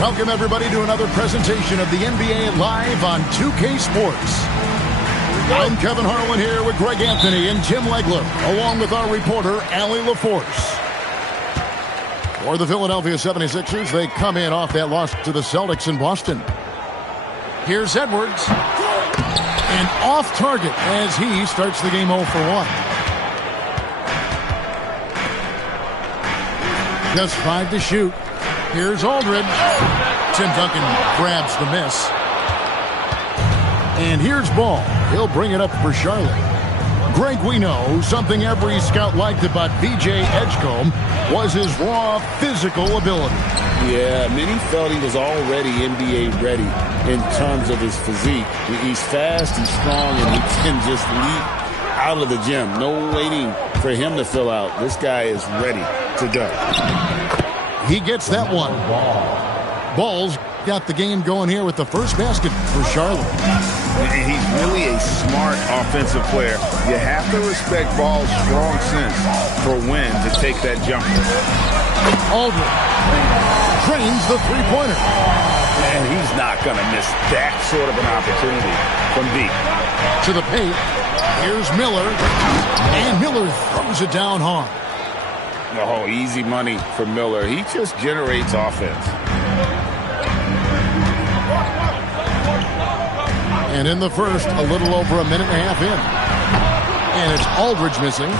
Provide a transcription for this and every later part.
Welcome, everybody, to another presentation of the NBA Live on 2K Sports. I'm Kevin Harlan here with Greg Anthony and Jim Legler, along with our reporter, Allie LaForce. For the Philadelphia 76ers, they come in off that loss to the Celtics in Boston. Here's Edwards. And off target as he starts the game 0 for 1. Just 5 to shoot. Here's Aldridge. Tim Duncan grabs the miss. And here's Ball. He'll bring it up for Charlotte. Greg, we know something every scout liked about B.J. Edgecombe was his raw physical ability. Yeah, many felt he was already NBA ready in terms of his physique. He's fast, he's strong, and he can just leap out of the gym. No waiting for him to fill out. This guy is ready to go. He gets that one. Ball's got the game going here with the first basket for Charlotte. And he's really a smart offensive player. You have to respect Ball's strong sense for when to take that jumper. Aldridge drains the three-pointer. And he's not going to miss that sort of an opportunity from deep. To the paint. Here's Miller. And Miller throws it down hard. Oh, easy money for Miller. He just generates offense. And in the first, a little over a minute and a half in. And it's Aldridge missing.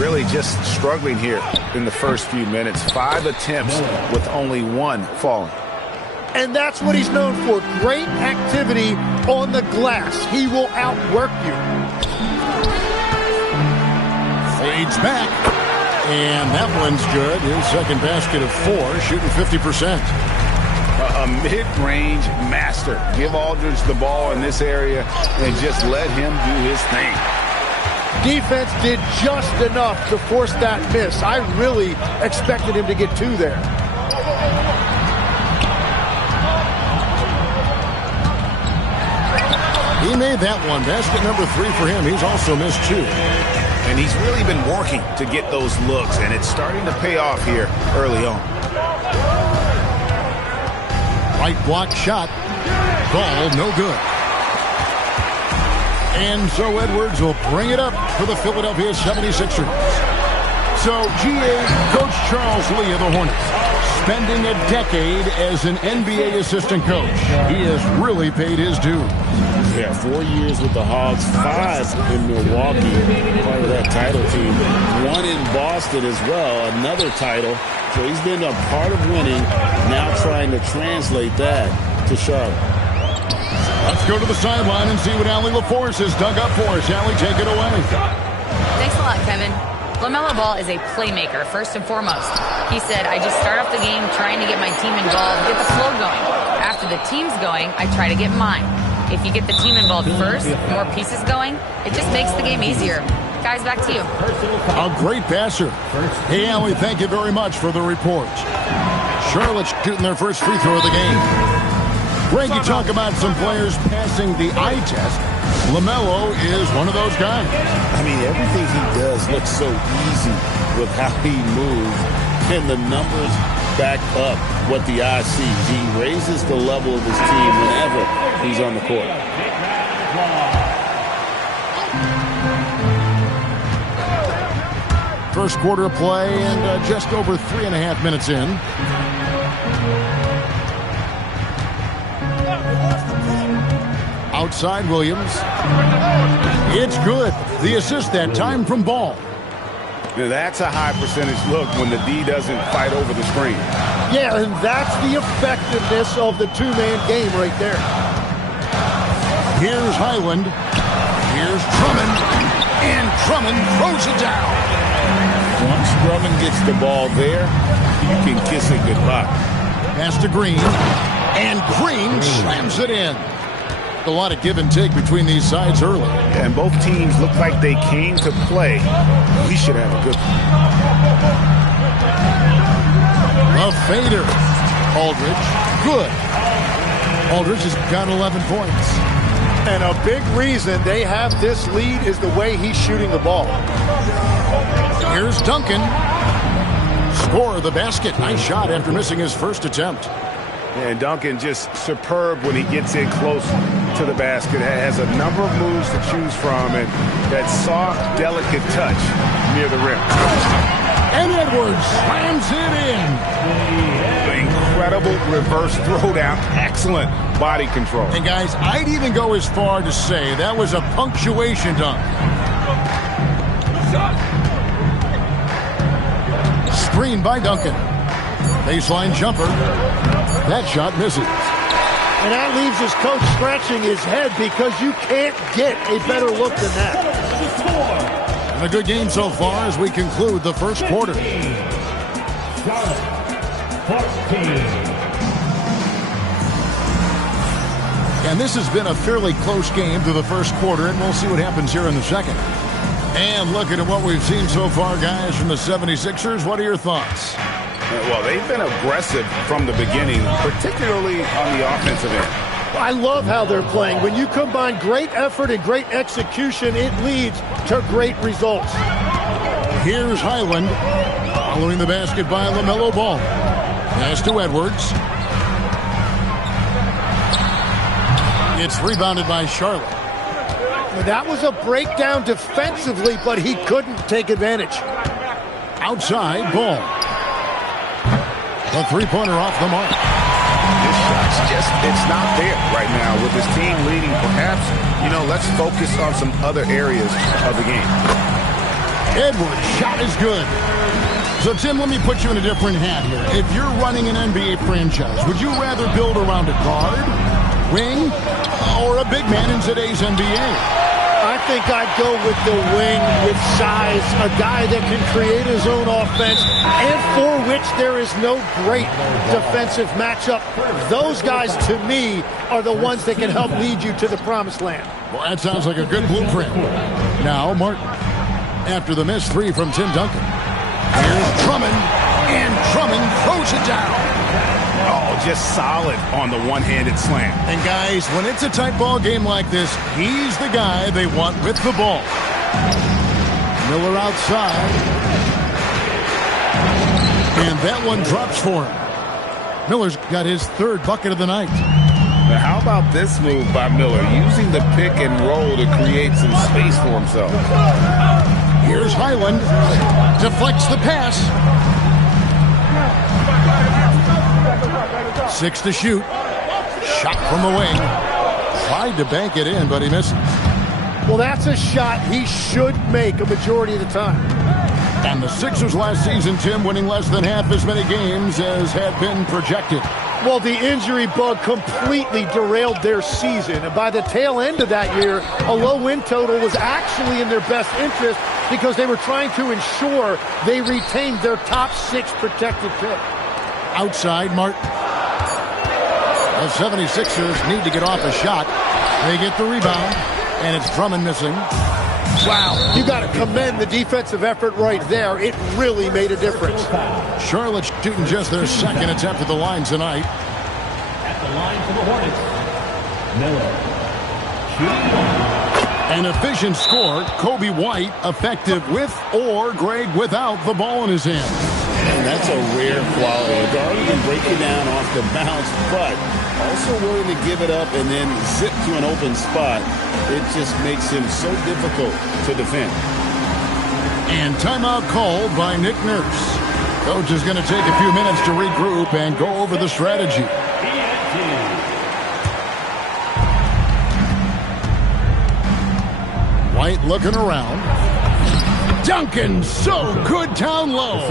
Really just struggling here in the first few minutes. 5 attempts with only 1 falling. And that's what he's known for. Great activity on the glass. He will outwork you. Fades back. And that one's good. His second basket of 4, shooting 50%. A mid-range master. Give Aldridge the ball in this area and just let him do his thing. Defense did just enough to force that miss. I really expected him to get 2 there. He made that one. Basket number 3 for him. He's also missed 2. And he's really been working to get those looks, and it's starting to pay off here early on. Right block shot. Ball no good. And so Edwards will bring it up for the Philadelphia 76ers. So GA Coach Charles Lee of the Hornets, spending a decade as an NBA assistant coach. He has really paid his dues. Yeah, 4 years with the Hogs, 5 in Milwaukee, part of that title team. 1 in Boston as well, another title. So he's been a part of winning, now trying to translate that to Charlotte. Let's go to the sideline and see what Allie LaForce has dug up for us. Allie, take it away. Thanks a lot, Kevin. LaMelo Ball is a playmaker, first and foremost. He said, I just start off the game trying to get my team involved, get the flow going. After the team's going, I try to get mine. If you get the team involved first, more pieces going, it just makes the game easier. Guys, back to you. A great passer. Hey, Allie, thank you very much for the report. Charlotte's shooting their first free throw of the game. Greg, you talk about some players passing the eye test. LaMelo is one of those guys. I mean, everything he does looks so easy with how he moves. And the numbers back up what the eye sees. He raises the level of his team whenever he's on the court. First quarter of play and just over 3.5 minutes in. Outside Williams. It's good. The assist that time from Ball. Now that's a high percentage look when the D doesn't fight over the screen. Yeah, and that's the effectiveness of the 2-man game right there. Here's Highland. Here's Drummond. And Drummond throws it down. Once Drummond gets the ball there, you can kiss it goodbye. Pass to Green. And Green slams it in. A lot of give and take between these sides early. And both teams look like they came to play. We should have a good one. A fader. Aldridge. Good. Aldridge has got 11 points. And a big reason they have this lead is the way he's shooting the ball. Here's Duncan. Score the basket. Nice shot after missing his first attempt. And Duncan just superb when he gets in close to the basket. Has a number of moves to choose from, and that soft, delicate touch near the rim. And Edwards slams it in. Incredible reverse throwdown. Excellent body control. And guys, I'd even go as far to say that was a punctuation dunk. Screen by Duncan. Baseline jumper. That shot misses. And that leaves his coach scratching his head because you can't get a better look than that. And a good game so far as we conclude the first quarter. And this has been a fairly close game through the first quarter, and we'll see what happens here in the second. And looking at what we've seen so far, guys, from the 76ers, what are your thoughts? Well, they've been aggressive from the beginning, particularly on the offensive end. I love how they're playing. When you combine great effort and great execution, it leads to great results. Here's Highland following the basket by LaMelo Ball. Pass to Edwards. It's rebounded by Charlotte. That was a breakdown defensively, but he couldn't take advantage. Outside, Ball. The three-pointer off the mark. This shot's just, it's not there right now. With his team leading, perhaps, let's focus on some other areas of the game. Edwards' shot is good. So, Tim, let me put you in a different hat here. If you're running an NBA franchise, would you rather build around a guard, wing, or a big man in today's NBA? I think I'd go with the wing with size, a guy that can create his own offense and for which there is no great defensive matchup. Those guys, to me, are the ones that can help lead you to the promised land. Well, that sounds like a good blueprint. Now, Martin, after the missed three from Tim Duncan. Here's Drummond, and Drummond throws it down. Oh, just solid on the one-handed slam. And guys, when it's a tight ball game like this, he's the guy they want with the ball. Miller outside. And that one drops for him. Miller's got his third bucket of the night. Now, how about this move by Miller, using the pick and roll to create some space for himself? Here's Highland. Deflects the pass. 6 to shoot. Shot from the wing. Tried to bank it in, but he misses. Well, that's a shot he should make a majority of the time. And the Sixers last season, Tim, winning less than half as many games as had been projected. Well, the injury bug completely derailed their season. And by the tail end of that year, a low win total was actually in their best interest because they were trying to ensure they retained their top 6 protected pick. Outside, Martin. The 76ers need to get off a shot. They get the rebound, and it's Drummond missing. Wow, you got to commend the defensive effort right there. It really made a difference. Charlotte shooting just their second attempt at the line tonight. At the line for the Hornets, Miller. An efficient score. Kobe White effective with or Greg without the ball in his hand. And that's a rare quality. A guard who can break you down off the bounce, but also willing to give it up and then zip to an open spot. It just makes him so difficult to defend. And timeout called by Nick Nurse. Coach is going to take a few minutes to regroup and go over the strategy. White looking around. Duncan, so good down low.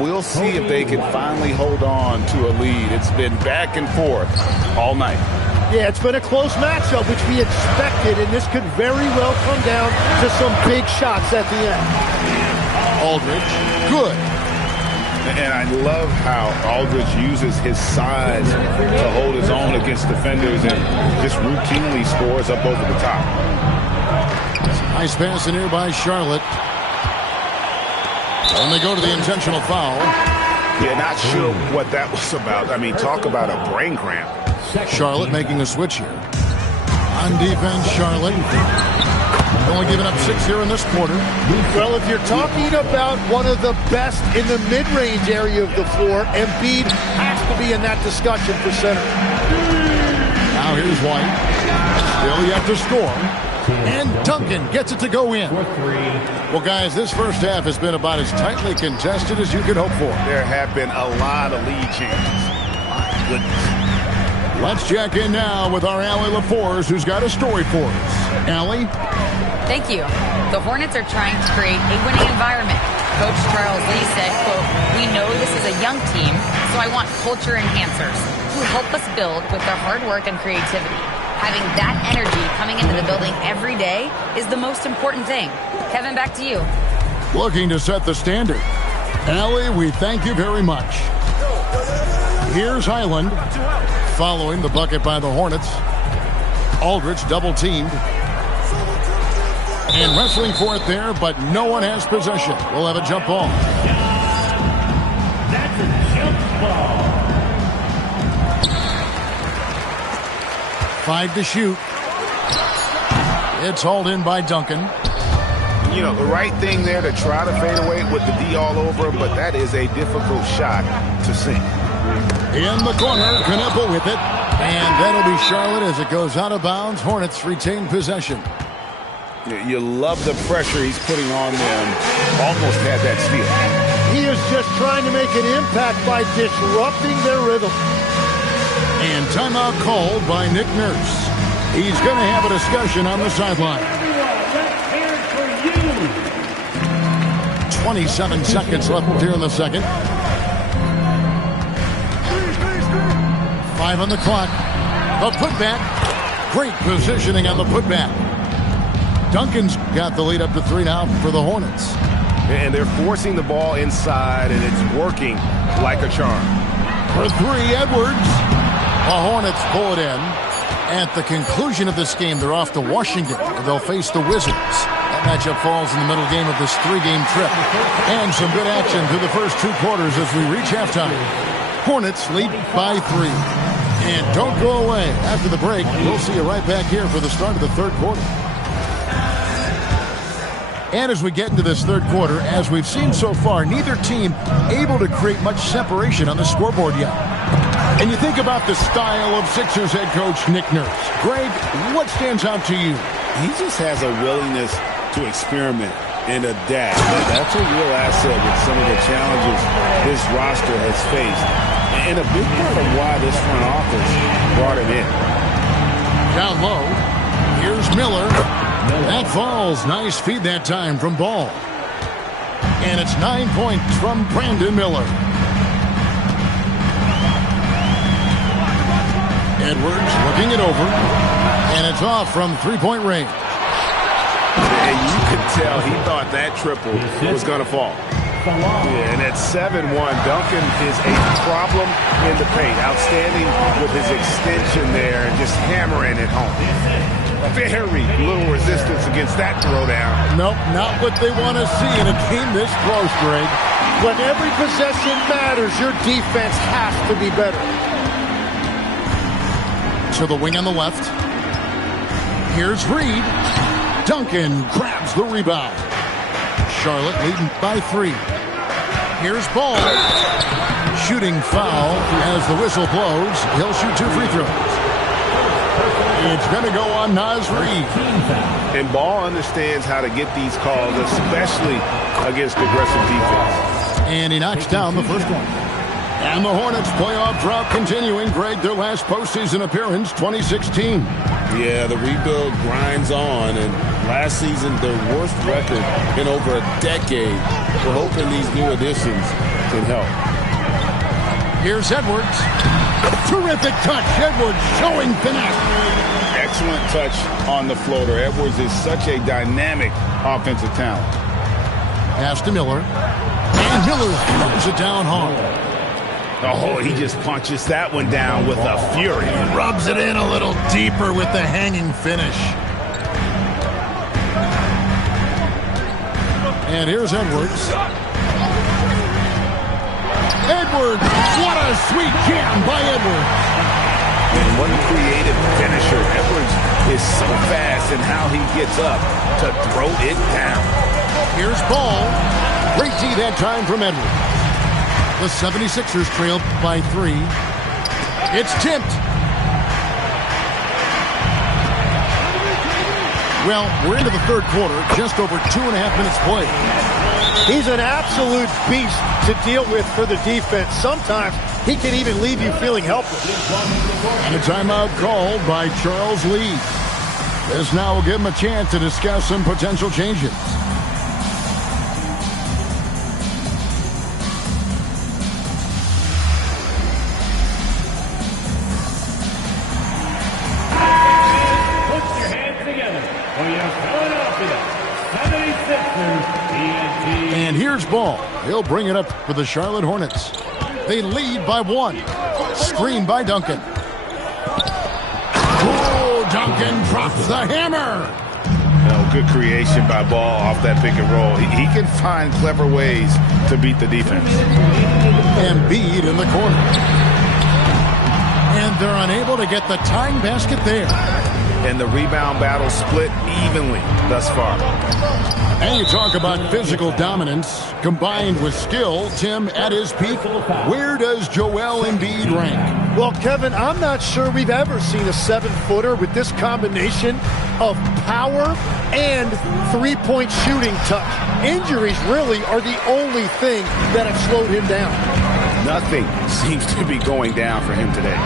We'll see if they can finally hold on to a lead. It's been back and forth all night. Yeah, it's been a close matchup, which we expected, and this could very well come down to some big shots at the end. Aldridge, good. And I love how Aldridge uses his size to hold his own against defenders and just routinely scores up over the top. Nice pass in here by Charlotte. And they go to the intentional foul. Yeah, not sure what that was about. I mean, talk about a brain cramp. Charlotte making a switch here. On defense, Charlotte. Only giving up 6 here in this quarter. Well, if you're talking about one of the best in the mid-range area of the floor, Embiid has to be in that discussion for center. Now here's White. Still yet to score. And Duncan gets it to go in. Well, guys, this first half has been about as tightly contested as you could hope for. There have been a lot of lead changes. My goodness. Let's check in now with our Allie LaForce, who's got a story for us. Allie? Thank you. The Hornets are trying to create a winning environment. Coach Charles Lee said, quote, "We know this is a young team, so I want culture enhancers who help us build with their hard work and creativity. Having that energy coming into the building every day is the most important thing." Kevin, back to you. Looking to set the standard. Allie, we thank you very much. Here's Highland. Following the bucket by the Hornets. Aldridge double-teamed. And wrestling for it there, but no one has possession. We'll have a jump ball. That's a jump ball. 5 to shoot. It's hauled in by Duncan. You know, the right thing there to try to fade away with the D all over him, but that is a difficult shot to sink. In the corner, Knueppel with it. And that'll be Charlotte as it goes out of bounds. Hornets retain possession. You love the pressure he's putting on them. Almost had that steal. He is just trying to make an impact by disrupting their rhythm. And timeout called by Nick Nurse. He's going to have a discussion on the sideline. 27 seconds left here in the second. 5 on the clock. The putback. Great positioning on the putback. Duncan's got the lead up to 3 now for the Hornets. And they're forcing the ball inside, and it's working like a charm. For 3, Edwards. The Hornets pull it in. At the conclusion of this game, they're off to Washington, where they'll face the Wizards. That matchup falls in the middle game of this 3-game trip. And some good action through the first 2 quarters as we reach halftime. Hornets lead by 3. And don't go away. After the break, we'll see you right back here for the start of the third quarter. And as we get into this third quarter, as we've seen so far, neither team able to create much separation on the scoreboard yet. And you think about the style of Sixers head coach Nick Nurse. Greg, what stands out to you? He just has a willingness to experiment and adapt. That's a real asset with some of the challenges this roster has faced. And a big part of why this front office brought him in. Down low, here's Miller. That falls. Nice feed that time from Ball. And it's 9 points from Brandon Miller. Edwards looking it over. And it's off from 3-point range. And you could tell he thought that triple was going to fall. Yeah, and at 7-1, Duncan is a problem in the paint. Outstanding with his extension there and just hammering it home. Very little resistance against that throwdown. Nope, not what they want to see in a game this close, Greg. When every possession matters, your defense has to be better. To the wing on the left. Here's Reed. Duncan grabs the rebound. Charlotte leading by 3. Here's Ball. Shooting foul as the whistle blows. He'll shoot 2 free throws. It's going to go on Naz Reid. And Ball understands how to get these calls, especially against aggressive defense. And he knocks down the first one. And the Hornets playoff drought continuing. Greg, their last postseason appearance, 2016. Yeah, the rebuild grinds on, and last season, their worst record in over a decade. We're hoping these new additions can help. Here's Edwards. Terrific touch. Edwards showing finesse. Excellent touch on the floater. Edwards is such a dynamic offensive talent. Pass to Miller. And Miller throws it down hard. Oh, he just punches that one down with a fury. Rubs it in a little deeper with the hanging finish. And here's Edwards. Edwards, what a sweet jam by Edwards. And what a creative finisher. Edwards is so fast in how he gets up to throw it down. Here's Ball. Great D that time from Edwards. The 76ers trailed by 3. It's tipped. Well, we're into the third quarter, just over 2.5 minutes played. He's an absolute beast to deal with for the defense. Sometimes he can even leave you feeling helpless. And a timeout called by Charles Lee. This now will give him a chance to discuss some potential changes. And here's Ball. He'll bring it up for the Charlotte Hornets. They lead by 1. Screen by Duncan. Oh, Duncan drops the hammer. Oh, good creation by Ball off that pick and roll. He can find clever ways to beat the defense. Embiid in the corner. And they're unable to get the tying basket there. And the rebound battle split evenly thus far. And you talk about physical dominance combined with skill. Tim, at his peak, where does Joel Embiid rank? Well, Kevin, I'm not sure we've ever seen a 7-footer with this combination of power and three-point shooting touch. Injuries really are the only thing that have slowed him down. Nothing seems to be going down for him today.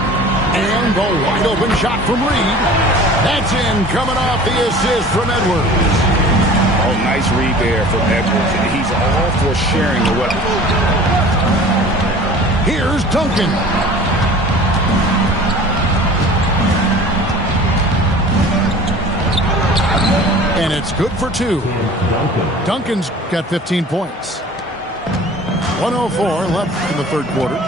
And the wide-open shot from Reed. That's in, coming off the assist from Edwards. Oh, nice read there from Edwards. He's all for sharing the weapon. Here's Duncan. And it's good for 2. Duncan's got 15 points. 1:04 left in the third quarter.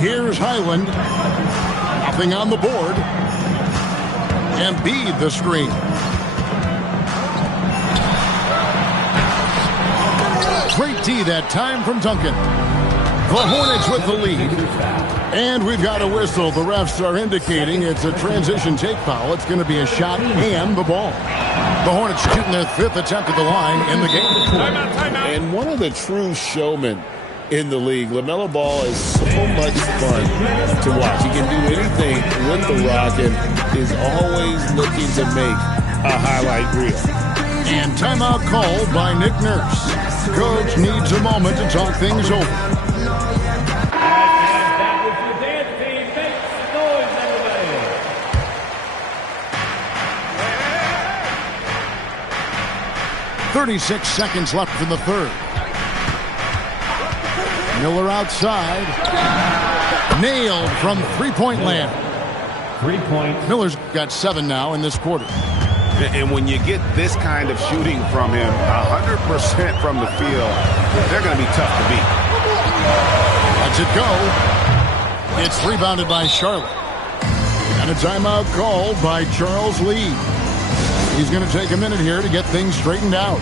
Here's Highland. Nothing on the board. Embiid the screen. Great D that time from Duncan. The Hornets with the lead. And we've got a whistle. The refs are indicating it's a transition take foul. It's going to be a shot and the ball. The Hornets shooting their 5th attempt at the line in the game. Timeout, timeout. And one of the true showmen in the league, LaMelo Ball is so much fun to watch. He can do anything with the rock and is always looking to make a highlight reel. And timeout called by Nick Nurse. Coach needs a moment to talk things over. 36 seconds left in the third. Miller outside. Nailed from three-point land. 3 points. Miller's got 7 now in this quarter. And when you get this kind of shooting from him, 100% from the field, they're going to be tough to beat. Lets it go. It's rebounded by Charlotte. And a timeout called by Charles Lee. He's going to take a minute here to get things straightened out.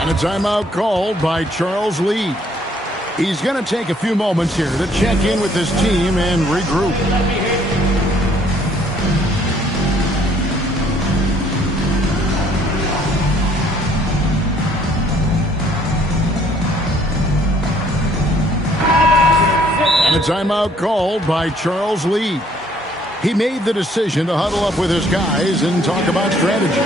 And a timeout called by Charles Lee. He's going to take a few moments here to check in with his team and regroup. And a timeout called by Charles Lee. He made the decision to huddle up with his guys and talk about strategy.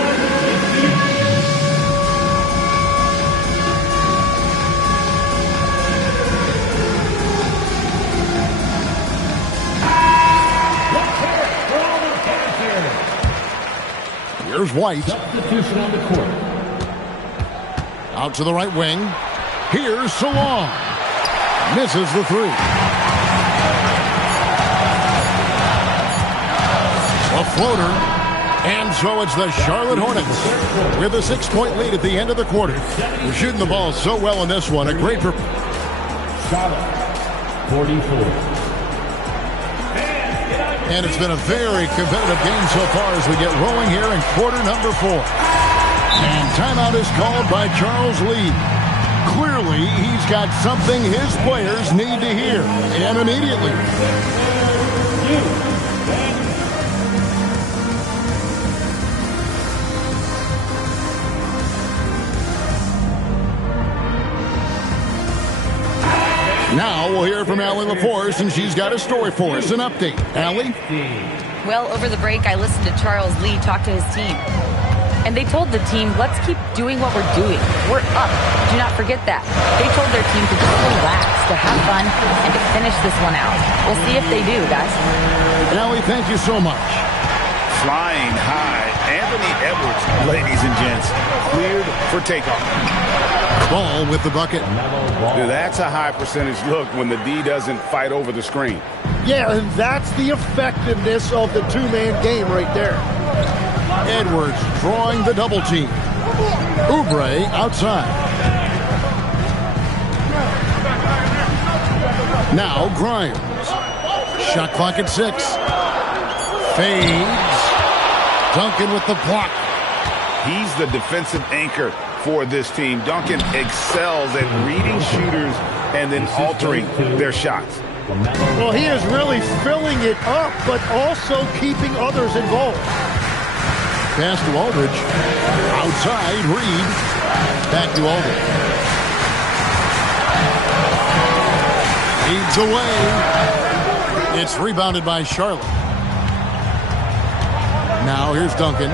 Here's White. Substitution on the court. Out to the right wing. Here's Salon. Misses the three. A floater. And so it's the Charlotte Hornets with a 6-point lead at the end of the quarter. They're shooting the ball so well in this one. A great performance. Charlotte, 44. And it's been a very competitive game so far as we get rolling here in quarter number 4. And timeout is called by Charles Lee. Clearly, he's got something his players need to hear, and immediately. Now we'll hear from Allie LaForce, and she's got a story for us, an update. Allie? Well, over the break, I listened to Charles Lee talk to his team. And they told the team, let's keep doing what we're doing. We're up. Do not forget that. They told their team to just relax, to have fun, and to finish this one out. We'll see if they do, guys. Allie, thank you so much. Flying high. Anthony Edwards, ladies and gents, cleared for takeoff. Ball with the bucket. Dude, that's a high percentage look when the D doesn't fight over the screen. Yeah, and that's the effectiveness of the two-man game right there. Edwards drawing the double team. Oubre outside. Now Grimes. Shot clock at 6. Fades. Duncan with the block. He's the defensive anchor for this team. Duncan excels at reading shooters and then altering their shots. Well, he is really filling it up, but also keeping others involved. Pass to Aldridge. Outside, Reed. Back to Aldridge. Leads away. It's rebounded by Charlotte. Now here's Duncan.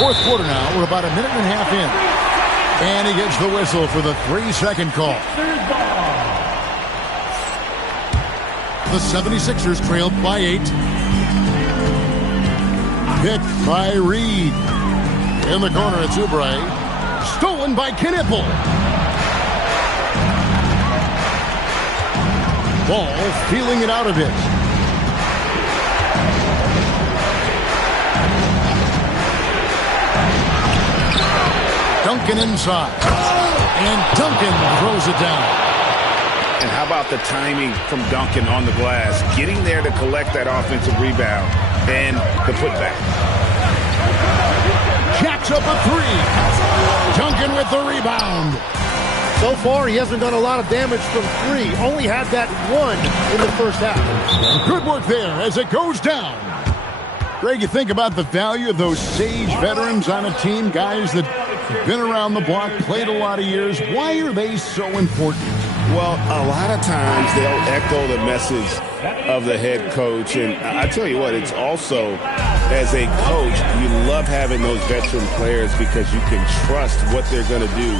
Fourth quarter now. We're about a minute and a half in. And he gets the whistle for the 3-second call. The 76ers trailed by 8. Picked by Reed. In the corner, it's Oubre. Stolen by Knipple. Ball feeling it out a bit. Duncan inside. And Duncan throws it down. And how about the timing from Duncan on the glass? Getting there to collect that offensive rebound and the putback. Jacks up a 3. Duncan with the rebound. So far, he hasn't done a lot of damage from 3. Only had that 1 in the first half. Good work there as it goes down. Greg, you think about the value of those sage veterans on a team, guys that have been around the block, played a lot of years. Why are they so important? Well, a lot of times they'll echo the message of the head coach. And I tell you what, it's also, as a coach, you love having those veteran players because you can trust what they're going to do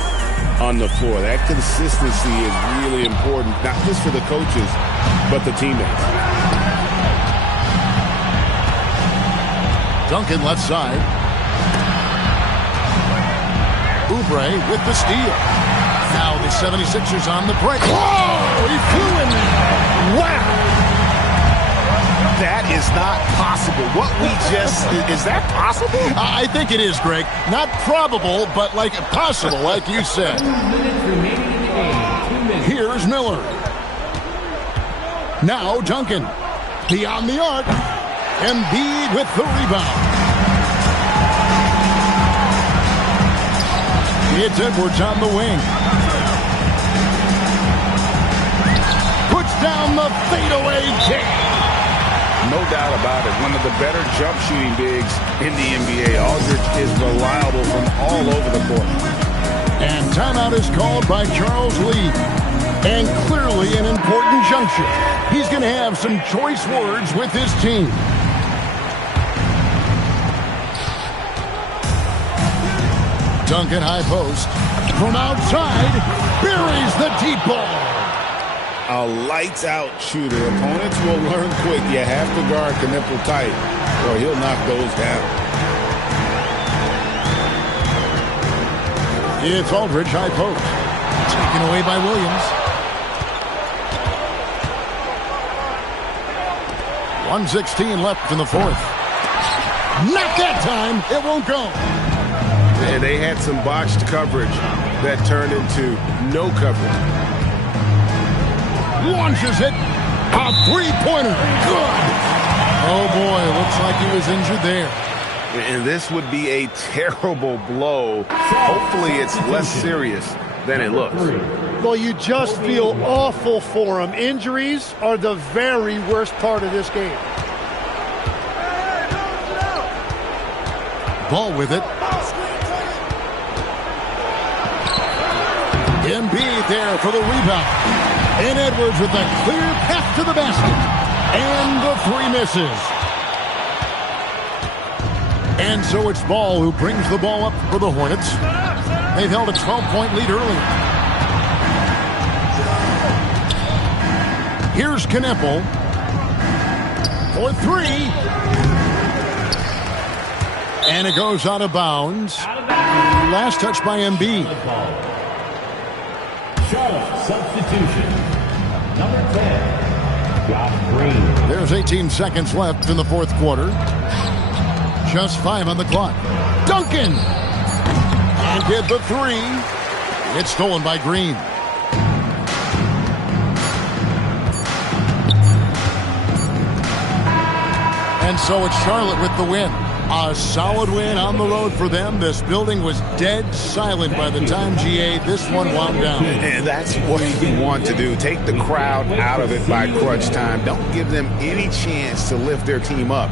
on the floor. That consistency is really important, not just for the coaches, but the teammates. Duncan left side. Oubre with the steal. Now the 76ers on the break. Whoa! He flew in there. Wow! That is not possible. What we just... Is that possible? I think it is, Greg. Not probable, but like possible, like you said. 2 minutes remaining in the game. 2 minutes. Here's Miller. Now Duncan. Beyond the arc. Embiid with the rebound. It's Edwards on the wing. Puts down the fadeaway kick. No doubt about it. One of the better jump shooting bigs in the NBA. Aldridge is reliable from all over the court. And timeout is called by Charles Lee. And clearly an important juncture. He's going to have some choice words with his team. Duncan high post. From outside, buries the deep ball. A lights-out shooter. Opponents will learn quick. You have to guard Knipple tight, or he'll knock those down. It's Aldridge high post. Taken away by Williams. 1:16 left in the fourth. Not that time. It won't go. And they had some botched coverage that turned into no coverage. launches it. A three-pointer. Good. Oh, boy, looks like he was injured there. And this would be a terrible blow. Hopefully it's less serious than it looks. Well, you just feel awful for him. Injuries are the very worst part of this game. Ball with it. Embiid there for the rebound. And Edwards with a clear path to the basket. And the three misses. And so it's Ball who brings the ball up for the Hornets. They've held a 12-point lead earlier. Here's Kneppel for three. And it goes out of bounds. Last touch by Embiid. Charlotte substitution. Number 10, Josh Green. There's 18 seconds left in the fourth quarter. Just 5 on the clock. Duncan! And get the three. It's stolen by Green. And so it's Charlotte with the win. A solid win on the road for them. This building was dead silent by the time this one wound down. And that's what you want to do. Take the crowd out of it by crunch time. Don't give them any chance to lift their team up.